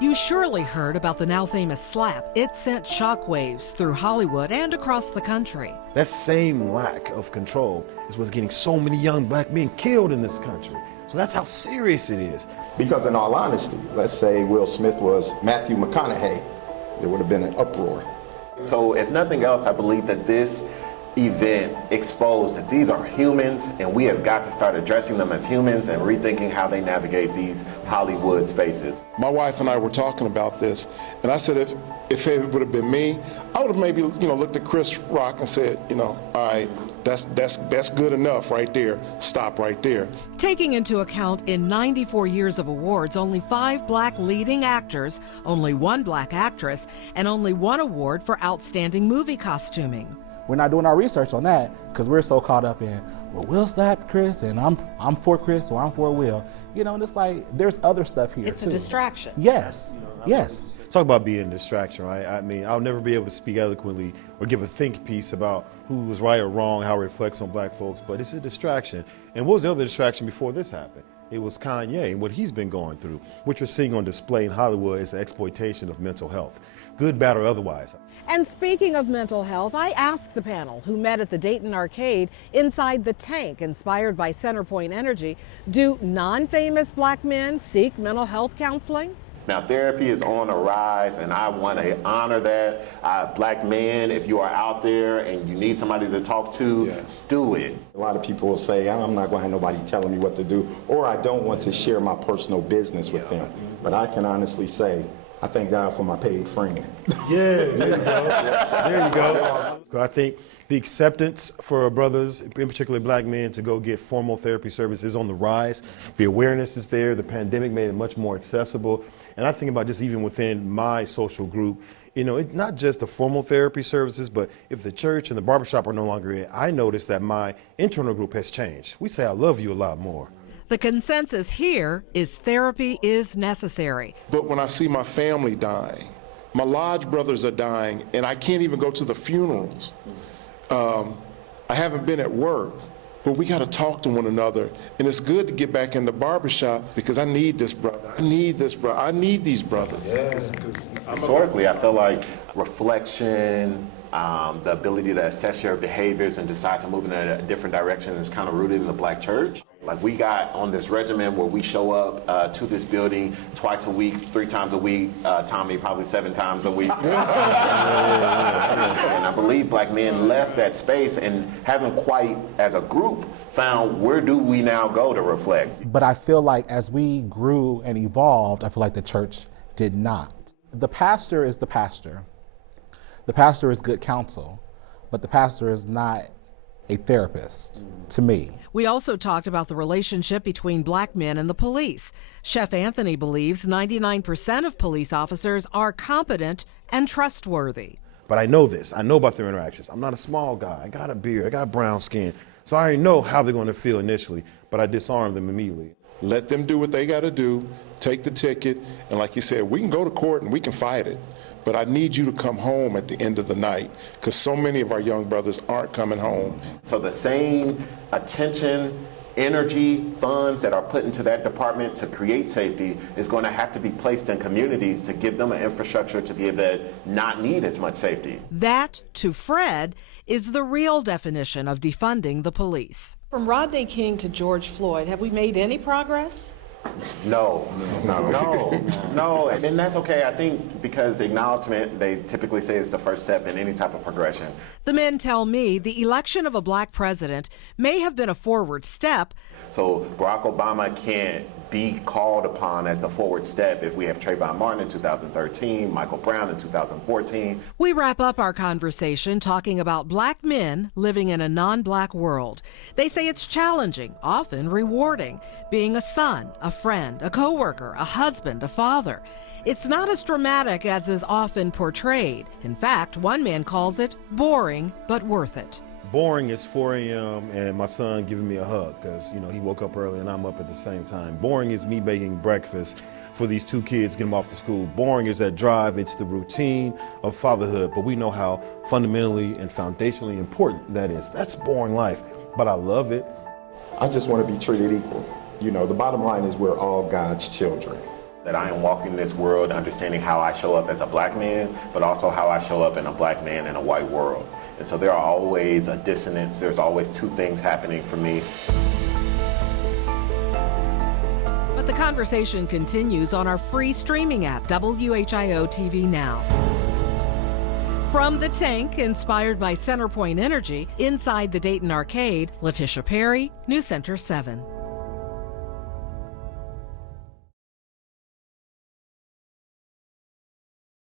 You surely heard about the now famous slap. It sent shockwaves through Hollywood and across the country. That same lack of control is what's getting so many young black men killed in this country. So that's how serious it is. Because in all honesty, let's say Will Smith was Matthew McConaughey, there would have been an uproar. So if nothing else, I believe that this event exposed that these are humans and we have got to start addressing them as humans and rethinking how they navigate these Hollywood spaces. My wife and I were talking about this, and I said if it would have been me, I would have maybe looked at Chris Rock and said, all right, that's good enough right there. Stop right there. Taking into account in 94 years of awards, only 5 black leading actors, only 1 black actress, and only 1 award for outstanding movie costuming. We're not doing our research on that because we're so caught up in, well, Will slapped Chris and I'm for Chris or I'm for Will. And it's like there's other stuff here. It's too. A distraction. Yes, yes. Talk about being a distraction, right? I mean, I'll never be able to speak eloquently or give a think piece about who was right or wrong, how it reflects on black folks, but it's a distraction. And what was the other distraction before this happened? It was Kanye and what he's been going through. What you're seeing on display in Hollywood is the exploitation of mental health, good, bad, or otherwise. And speaking of mental health, I asked the panel who met at the Dayton arcade inside the Tank, inspired by Centerpoint Energy, do non-famous black men seek mental health counseling? Now, therapy is on a rise, and I want to honor that. Black men, if you are out there and you need somebody to talk to, Yes. do it. A lot of people will say, I'm not going to have nobody telling me what to do, or I don't want to share my personal business with them. But I can honestly say, I thank God for my paid friend. Yeah, there you go. There you go. So I think the acceptance for brothers, in particular black men, to go get formal therapy service is on the rise. The awareness is there. The pandemic made it much more accessible. And I think about just even within my social group, it's not just the formal therapy services, but if the church and the barbershop are no longer in, I noticed that my internal group has changed. We say I love you a lot more. The consensus here is therapy is necessary. But when I see my family dying, my lodge brothers are dying, and I can't even go to the funerals. I haven't been at work, but we got to talk to one another. And it's good to get back in the barbershop because I need this brother. I need this brother. I need these brothers. Yes. Historically, I feel like reflection, the ability to assess your behaviors and decide to move in a different direction is kind of rooted in the black church. Like we got on this regimen where we show up to this building twice a week, 3 times a week, Tommy probably 7 times a week. And I believe black men left that space and haven't quite, as a group, found where do we now go to reflect. But I feel like as we grew and evolved, I feel like the church did not. The pastor is the pastor. The pastor is good counsel, but the pastor is not a therapist to me. We also talked about the relationship between black men and the police. Chef Anthony believes 99% of police officers are competent and trustworthy. But I know this. I know about their interactions. I'm not a small guy. I got a beard. I got brown skin. So I already know how they're going to feel initially, but I disarm them immediately. Let them do what they got to do, take the ticket, and like you said, we can go to court and we can fight it. But I need you to come home at the end of the night because so many of our young brothers aren't coming home. So the same attention, energy, funds that are put into that department to create safety is going to have to be placed in communities to give them an infrastructure to be able to not need as much safety. That, to Fred, is the real definition of defunding the police. From Rodney King to George Floyd, have we made any progress? No. And that's okay, I think, because acknowledgement, they typically say, is the first step in any type of progression. The men tell me the election of a black president may have been a forward step. So Barack Obama can't be called upon as a forward step if we have Trayvon Martin in 2013, Michael Brown in 2014. We wrap up our conversation talking about black men living in a non-black world. They say it's challenging, often rewarding, being a son, a friend, a coworker, a husband, a father. It's not as dramatic as is often portrayed. In fact, one man calls it boring, but worth it. Boring is 4 a.m. and my son giving me a hug because, he woke up early and I'm up at the same time. Boring is me making breakfast for these 2 kids, get them off to school. Boring is that drive. It's the routine of fatherhood, but we know how fundamentally and foundationally important that is. That's boring life, but I love it. I just want to be treated equal. The bottom line is we're all God's children. That I am walking this world understanding how I show up as a black man, but also how I show up in a black man in a white world. And so there are always a dissonance, there's always two things happening for me. But the conversation continues on our free streaming app, WHIO TV Now. From the Tank, inspired by Centerpoint Energy, inside the Dayton Arcade, Letitia Perry, News Center 7.